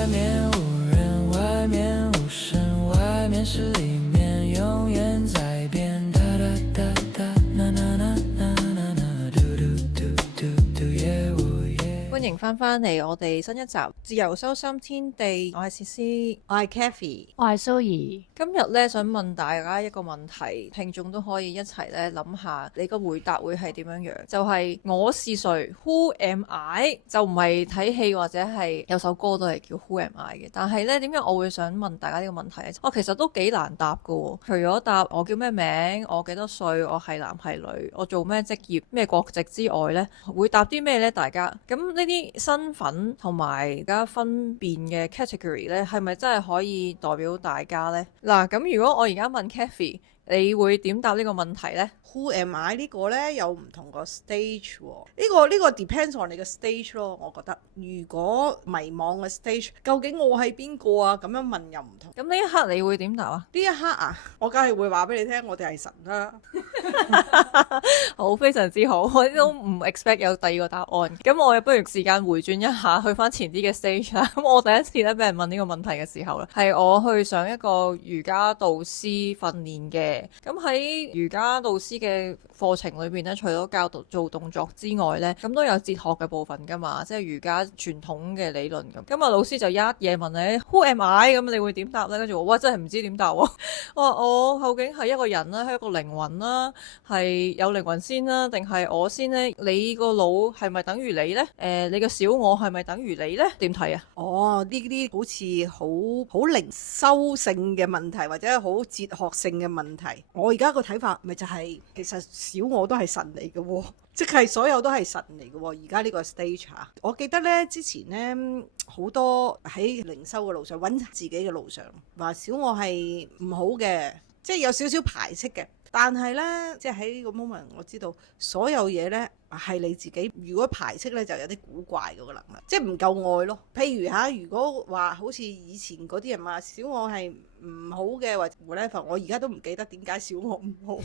外面无人，外面无声，外面是里面，永遠在變。噠噠噠噠，na na na na na na，嘟嘟嘟嘟嘟，yeah oh yeah。歡迎翻嚟我哋新一集自由修心天地，我係詩詩，我係 Kathy，我係蘇怡。今日咧想問大家一個問題，聽眾都可以一齊咧諗下，你個回答會係點樣樣？就係、是、我是誰 ？Who am I？ 就唔係睇戲或者係有首歌都係叫 Who am I 嘅。但係咧點解我會想問大家呢個問題咧？我其實都幾難答噶、哦。除咗答我叫咩名、我幾多歲、我係男係女、我做咩職業、咩國籍之外咧，會答啲咩咧？大家咁呢啲身份同埋而家分辨嘅 category 咧，係咪真係可以代表大家咧？嗱，咁如果我而家問 Kathy， 你會點答呢個問題呢？ Who am I 呢個呢有唔同個 stage 喎，呢個 depends on 你嘅 stage 咯，我覺得。如果迷茫嘅 stage，究竟我係邊個啊？咁樣問又唔同。咁呢一刻你會點答啊？呢一刻啊，我梗係會話俾你聽，我哋係神啦。好，非常之好，我都唔 expect 有第二個答案。咁我不如時間回轉一下，去翻前啲嘅 stage 啦。咁我第一次咧俾人問呢個問題嘅時候咧，係我去上一個瑜伽導師訓練嘅。咁喺瑜伽導師嘅課程裏邊咧，除咗教導做動作之外咧，咁都有哲學嘅部分噶嘛，即係瑜伽傳統嘅理論咁。咁啊，老師就一嘢問你 Who am I？ 咁你會點答咧？跟住我哇，真係唔知點答喎。我話我究竟係一個人啦，係一個靈魂啦，係有靈魂先啦，定係我先呢？你個腦係咪等於你呢？你個小我係咪等於你呢？點睇啊？哦，呢啲好似好靈修性嘅問題，或者好哲學性嘅問題。我而家個睇法咪就係、其實小我都係神嚟嘅喎，即係所有都係神嚟嘅喎。而家呢個 stage 嚇，我記得呢之前呢，好多喺靈修嘅路上揾自己嘅路上，話小我係唔好嘅，即係有少少排斥嘅。但係呢，即係喺呢個 moment，我知道所有嘢呢係你自己。如果排斥呢，就有啲古怪嗰個能力，即係唔夠愛咯。譬如嚇，如果話好似以前嗰啲人話小我係唔好嘅，或者 whatever，我而家都唔記得點解小我唔好。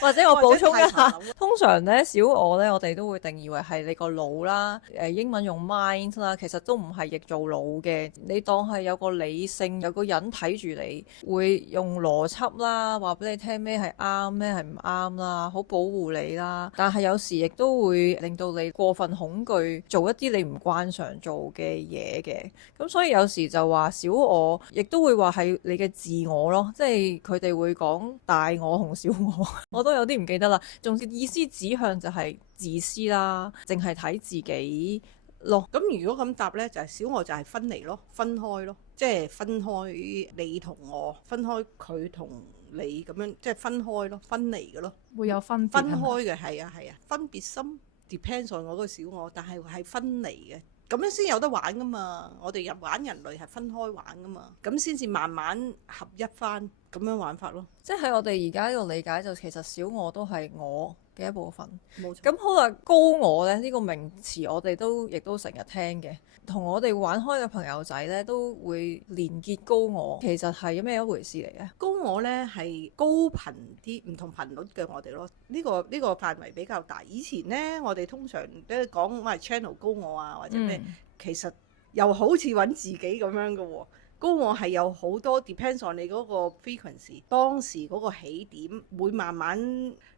或者我補充一下，通常咧小我咧，我哋都會定義為係你個腦啦，英文用 mind 啦，其實都唔係譯做腦嘅。你當係有個理性，有個人睇住你，會用邏輯啦，話俾你聽咩係啱，咩係唔啱啦，好保護你啦。但係有時亦都會令到你過分恐懼，做一啲你唔慣常做嘅嘢嘅。咁所以有時就話小我，亦都會話係你嘅自我咯，即係佢哋會講大我同小我。我都有啲唔記得啦，仲意思指向就係自私啦，淨係睇自己咯。咁如果咁答呢，就係小我就係分離咯，分開咯，即係分開你同我，分開佢同你咁樣，即係分開咯，分離嘅咯，會有分別分開嘅，係啊係啊，分別心 depends on 我個小我，但係係分離嘅，咁樣先有得玩噶嘛。我哋玩人類係分開玩噶嘛，咁先至慢慢合一翻咁樣玩法咯。即係我哋而家呢個理解就其實小我都係我嘅一部分。冇錯。咁好啦，高我咧呢個名詞我哋亦都成日聽嘅，同我哋玩開嘅朋友仔咧都會連結高我，其實係咩一回事嚟嘅？高我呢係高頻啲唔同頻率嘅我哋咯，呢個範圍比較大。以前呢，我哋通常都講話 channel 高我啊，或者咩，其實又好似揾自己咁樣嘅喎。高我係有好多 depends on 你嗰個 frequency，當時嗰個起點會慢慢，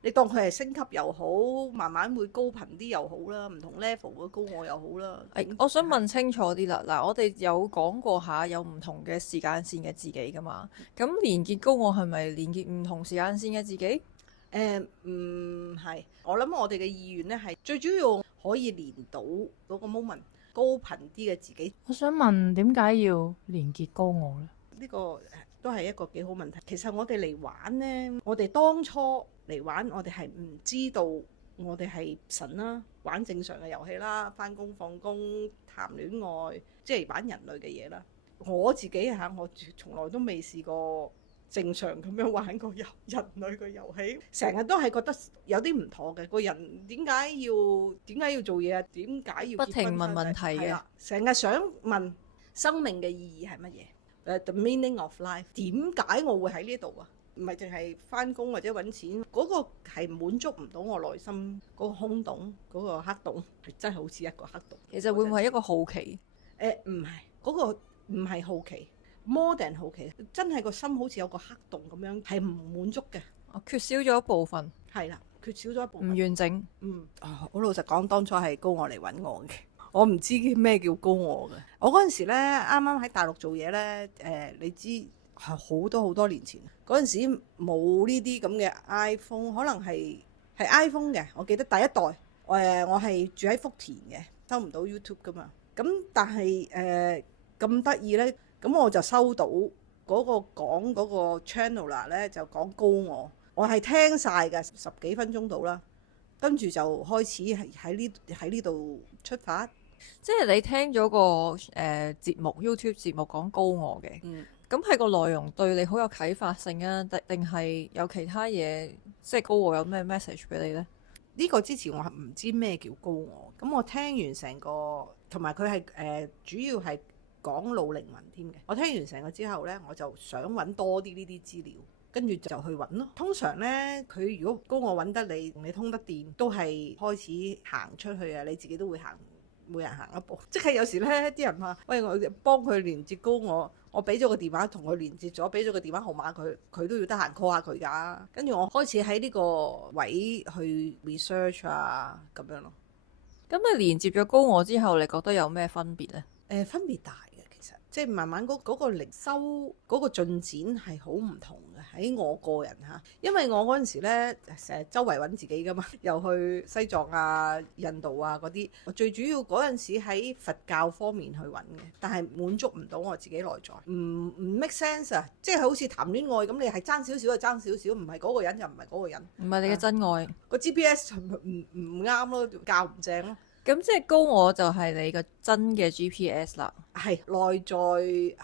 你當佢係升級又好，慢慢會高頻啲又好啦，唔同 level 嘅高我又好啦。我想問清楚啲啦，嗱，我哋有講過下有唔同嘅時間線嘅自己噶嘛？咁連結高我係咪連結唔同時間線嘅自己？唔係，我諗我哋嘅意願呢係最主要可以連到嗰個 moment。高頻啲嘅自己，我想問點解要連結高我呢？呢個都係一個幾好問題。其實我哋嚟玩呢，我哋當初嚟玩，我哋係唔知道我哋係神啦，玩正常嘅遊戲啦，返工放工談戀愛，即係玩人類嘅嘢啦。我自己嚇，我從來都未試過正常咁樣玩過人類嘅遊戲，成日都係覺得有啲唔妥嘅。個人點解要做嘢啊？點解要不停問問題嘅，成日想問生命嘅意義係乜嘢？The meaning of life， 點解我會喺呢度啊？唔係淨係返工或者揾錢，嗰個係滿足唔到我內心嗰個空洞，嗰個黑洞係真係好似一個黑洞。其實會唔會係一個好奇？唔係。嗰個唔係好奇，more than 好奇，真係個心好似有個黑洞咁樣，係唔滿足嘅。缺少咗一部分，係啦，缺少咗一部唔分。完整。好老實講，當初係高我嚟揾我嘅，我唔知咩叫高我嘅。我嗰陣時咧，啱啱喺大陸做嘢咧，你知係好多好多年前，嗰陣時冇呢啲咁嘅 iPhone，可能係 iPhone 嘅。我記得第一代，我係住喺福田嘅，收唔到 YouTube 噶嘛。咁但係咁得意咧，咁我就收到嗰個講嗰個 channel 咧，就講高我係聽晒㗎，10幾分鐘到啦，跟住就開始係喺呢度出發。即係你聽咗個節目 YouTube 節目講高我嘅，咁係個內容對你好有啟發性啊？定係有其他嘢，即係高我有咩 message 俾你呢？呢個之前我係唔知咩叫高我，咁我聽完成個，同埋佢係主要係講老靈魂添嘅。我聽完成個之後呢，我就想揾多啲呢啲資料。跟住就去揾咯。通常呢，佢如果高我揾得你，同你通得電，都係開始行出去啊！你自己都會行，每人行一步。即係有時呢啲人話：喂，我幫佢連接高我俾咗個電話同佢連接咗，俾咗個電話號碼佢都要得閒 call 下佢㗎。跟住我開始喺呢個位去 research 啊，咁樣咯。咁你連接咗高我之後，你覺得有咩分別呢？分別大嘅，其實即係慢慢嗰個靈修嗰個進展係好唔同嘅。喺我個人嚇，因為我嗰陣時咧成日周圍揾自己噶嘛，又去西藏啊、印度啊嗰啲。我最主要嗰陣時喺佛教方面去揾嘅，但係滿足唔到我自己內在，唔 make sense 啊！即係好似談戀愛咁，你係爭少少就爭少少，唔係嗰個人就唔係嗰個人，唔係你嘅真愛。個 GPS 唔啱咯，教唔正咯。咁即係高我就係你個真嘅 GPS 啦，係內在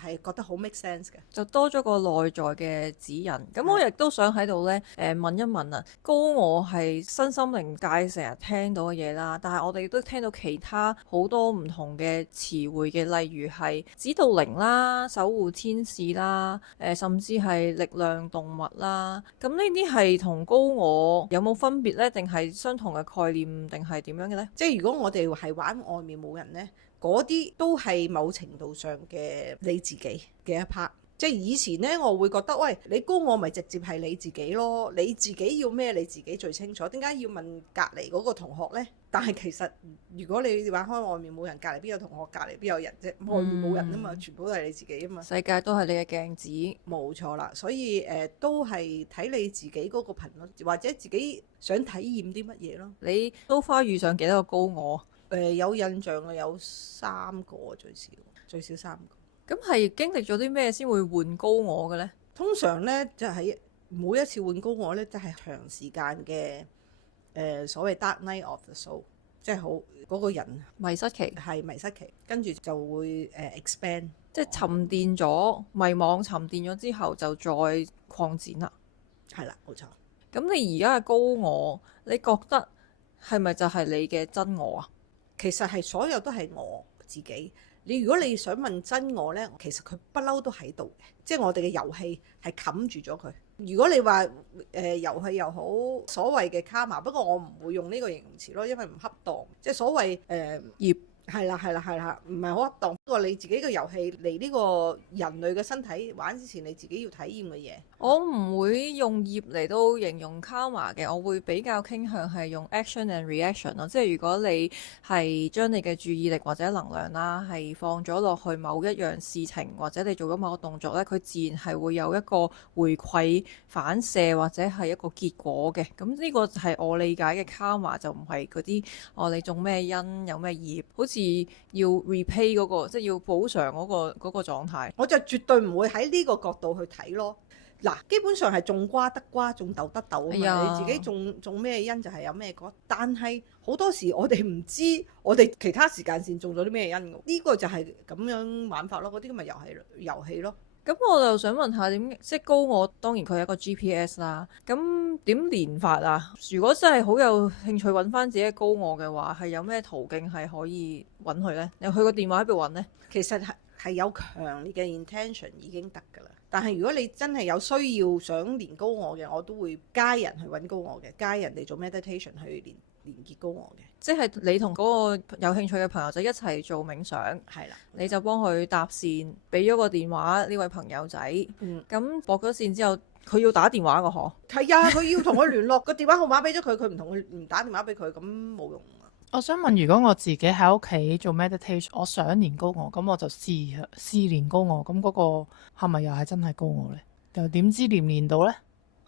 係覺得好 make sense 嘅，就多咗個內在嘅指引。咁我亦都想喺度呢問一問啊，高我係身心靈界成日聽到嘅嘢啦，但係我哋亦都聽到其他好多唔同嘅詞彙嘅，例如係指導靈啦、守護天使啦，甚至係力量動物啦。咁呢啲係同高我有冇分別呢？定係相同嘅概念，定係點樣嘅呢？即係如果我哋係玩外面冇人呢，嗰啲都係某程度上嘅你自己嘅一 part。即係以前呢，我會覺得，喂，你高我咪直接係你自己咯，你自己要咩你自己最清楚，點解要問隔離嗰個同學呢？但係其實如果你玩開外面冇人，隔離邊有同學，隔離邊有人啫？外面冇人啊嘛，全部都係你自己啊嘛。世界都係你嘅鏡子，冇錯啦。所以都係睇你自己嗰個頻率，或者自己想體驗啲乜嘢咯。你都花遇上幾多個高我？有印象嘅有3個，最少3個。咁係經歷咗啲咩先會換高我嘅呢？通常呢，就係每一次換高我呢，就係長時間嘅所謂 dark night of the soul，即係好嗰個人迷失期，係迷失期，跟住就會expand，即係沉澱咗迷惘，沉澱咗之後就再擴展啦。係啦，冇錯。咁你而家嘅高我，你覺得係咪就係你嘅真我啊？其實係所有都係我自己。如果你想問真我呢，其實佢不嬲都喺度嘅，即係我哋嘅遊戲係冚住咗佢。如果你話遊戲又好，所謂嘅卡瑪，不過我唔會用呢個形容詞咯，因為唔恰當。即係所謂業。係啦，唔係好恰當。不過你自己個遊戲嚟呢個人類嘅身體玩之前，你自己要體驗嘅嘢，我唔會用業嚟到形容 karma 嘅，我會比較傾向係用 action and reaction 咯。即係如果你係將你嘅注意力或者能量啦，係放咗落去某一樣事情，或者你做咗某個動作咧，佢自然係會有一個回饋反射或者係一個結果嘅。咁呢個係我理解嘅 karma，就唔係嗰啲你種咩因有咩業，好似要 repay 嗰個，即係要補償嗰個狀態。我就絕對唔會喺呢個角度去睇咯。嗱，基本上係種瓜得瓜，種豆得豆啊嘛。你自己種咩因就係有咩果。但係好多時我哋唔知我哋其他時間線種咗啲咩因㗎。呢個就係咁樣玩法咯。嗰啲咁嘅遊戲咯。咁我就想問下點，即係高我當然佢係一個 GPS 啦。咁點練法啊？如果真係好有興趣揾翻自己嘅高我嘅話，係有咩途徑係可以揾佢呢？你去個電話喺邊揾呢？其實係有強烈嘅 intention 已經得㗎啦。但係如果你真係有需要想練高我嘅，我都會加人去揾高我嘅，加人哋做 meditation 去練。連結高我嘅，即係你同嗰個有興趣嘅朋友仔一齊做冥想，係啦，你就幫佢搭線，俾咗個電話呢位朋友仔。嗯，咁駁咗線之後，佢要打電話個嗬？係啊，佢要同佢聯絡個電話號碼俾咗佢，佢唔打電話俾佢，咁冇用啊。我想問，如果我自己喺屋企做 meditation，我想練高我，咁我就試練高我，咁嗰個係咪又係真係高我呢？又點知練唔練到呢？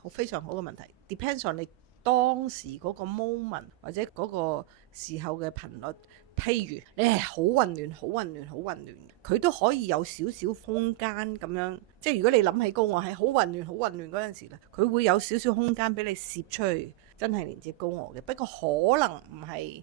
好，非常好嘅問題 ，depends on 你當時嗰個 moment 或者嗰個時候嘅頻率。譬如你係好混亂、好混亂、好混亂，佢都可以有少少空間咁樣。即係如果你諗起高我係好混亂、好混亂嗰陣時咧，佢會有少少空間俾你攝出去，真係連接高我嘅。不過可能唔係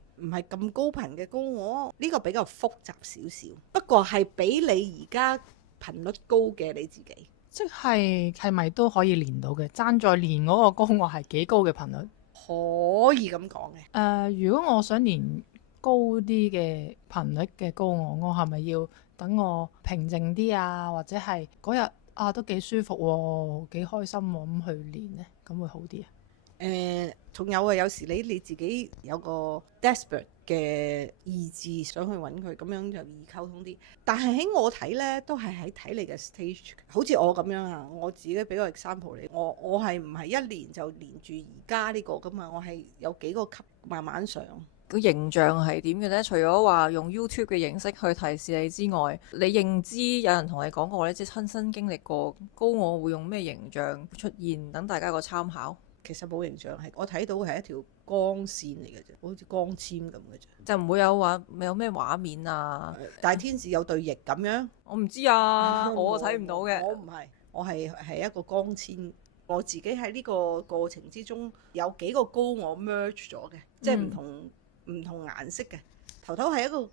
咁高頻嘅高我，呢個比較複雜少少。不過係比你而家頻率高嘅你自己。即係咪都可以練到嘅？爭在練嗰個高我係幾高嘅頻率？可以咁講嘅。如果我想練高啲嘅頻率嘅高我係咪要等我平靜啲啊？或者係嗰日啊都幾舒服喎，幾開心喎，咁去練呢？咁會好啲啊？仲有啊，有時你自己有個 desperate 嘅意志想去揾佢，咁樣就易溝通啲。但係喺我睇呢，都係喺睇你嘅 stage。好似我咁樣啊，我自己俾個 example 你，我係唔係一年就連住而家呢個噶嘛？我係有幾個級慢慢上。個形象係點嘅呢？除咗話用 YouTube 嘅形式去提示你之外，你認知有人同你講過呢，即係親身經歷過高我會用咩形象出現，等大家有個參考。其實冇形象，係我睇到係一條光線嚟嘅啫，好似光纖咁嘅啫，就唔會有咩畫面啊？大天使有對翼咁樣，我唔知啊，我睇唔到嘅。我唔係，我係一個光纖。我自己喺呢個過程之中有幾個高我 merge 咗嘅，即係唔同顏色嘅。頭係一個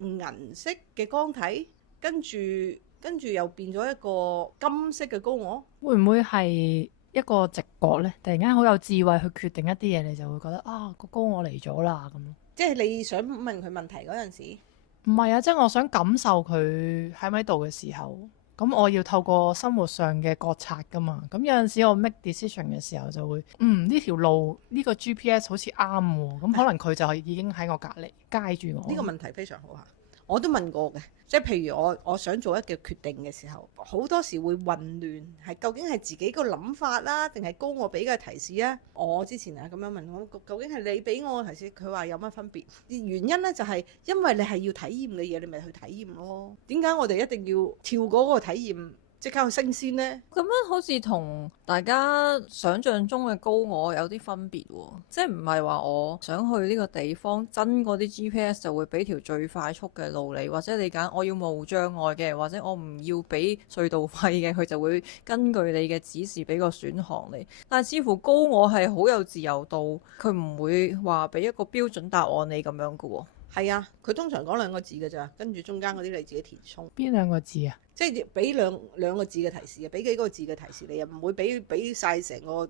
銀色嘅光體，跟住又變咗一個金色嘅高我。會唔會係一個直覺呢？突然間好有智慧去決定一啲嘢，你就會覺得啊，個高我嚟咗啦咁。即係你想問佢問題嗰陣時，唔係啊，即係我想感受佢喺咪度嘅時候，咁我要透過生活上嘅覺察噶嘛。咁有陣時我 make decision 嘅時候就會，呢條路呢個 GPS 好似啱喎，咁可能佢就係已經喺我隔離街住我。呢個問題非常好嚇，我都問過嘅。即係譬如我想做一個決定嘅時候，好多時會混亂，係究竟係自己個諗法啦，定係高我俾嘅提示啊？我之前咁樣問我，究竟係你俾我嘅提示？佢話有乜分別？原因呢就係因為你係要體驗嘅嘢，你咪去體驗咯。點解我哋一定要跳嗰個體驗？即刻去升仙呢？咁樣好似同大家想像中嘅高我有啲分別喎，即係唔係話我想去呢個地方，真嗰啲 GPS 就會俾條最快速嘅路你，或者你揀我要無障礙嘅，或者我唔要俾隧道費嘅，佢就會根據你嘅指示俾個選項你。但係似乎高我係好有自由度，佢唔會話俾一個標準答案你咁樣嘅喎。係啊，佢通常講2個字嘅咋，跟住中間嗰啲你自己填充。邊2個字啊？即係俾兩個字嘅提示啊，俾幾個字嘅提示你，又唔會俾晒成個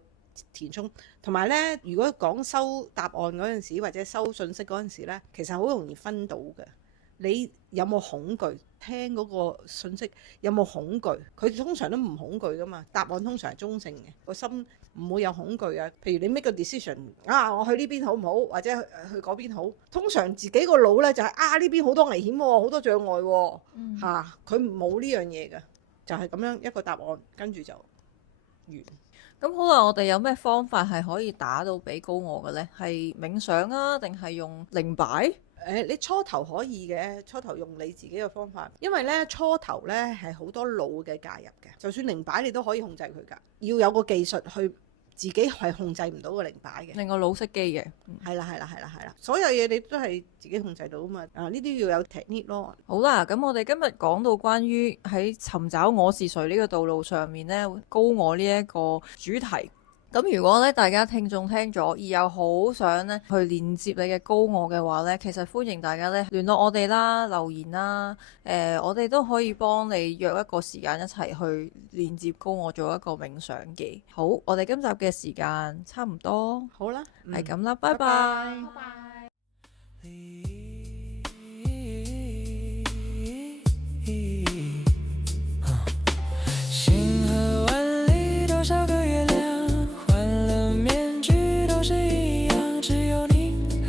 填充。同埋呢，如果講收答案嗰陣時，或者收信息嗰陣時呢，其實好容易分到嘅。你有冇恐懼？聽嗰個信息有冇恐懼？佢通常都唔恐懼噶嘛，答案通常係中性嘅，個心唔會有恐懼啊。譬如你 make 個 decision 啊，我去呢邊好唔好，或者去嗰邊好，通常自己個腦呢就係呢邊好多危險喎，好多障礙喎，佢冇呢樣嘢嘅，就係咁樣一個答案，跟住就完。咁好啦，我哋有咩方法係可以打到俾高我嘅呢？係冥想啊，定係用靈擺？你初頭可以嘅，初頭用你自己嘅方法，因為咧初頭咧係好多腦嘅介入嘅，就算靈擺你都可以控制佢㗎，要有個技術去自己係控制唔到個靈擺嘅，令個腦熄機嘅。係啦，所有嘢你都係自己控制到啊嘛，呢啲要有 technique 咯。好啦，咁我哋今日講到關於喺尋找我是誰呢個道路上面呢，高我呢一個主題。咁如果咧大家聽眾聽咗而又好想咧去連接你嘅高我嘅話咧，其實歡迎大家咧聯絡我哋啦、留言啦，我哋都可以幫你約一個時間一齊去連接高我，做一個冥想嘅。好，我哋今集嘅時間差唔多，好啦，係咁啦，拜拜。星河万里，多少个月亮，换了面具都是一样，只有你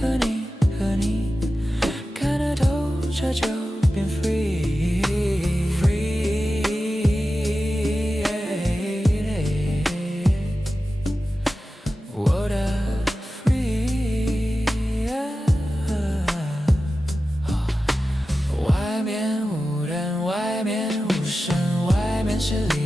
是里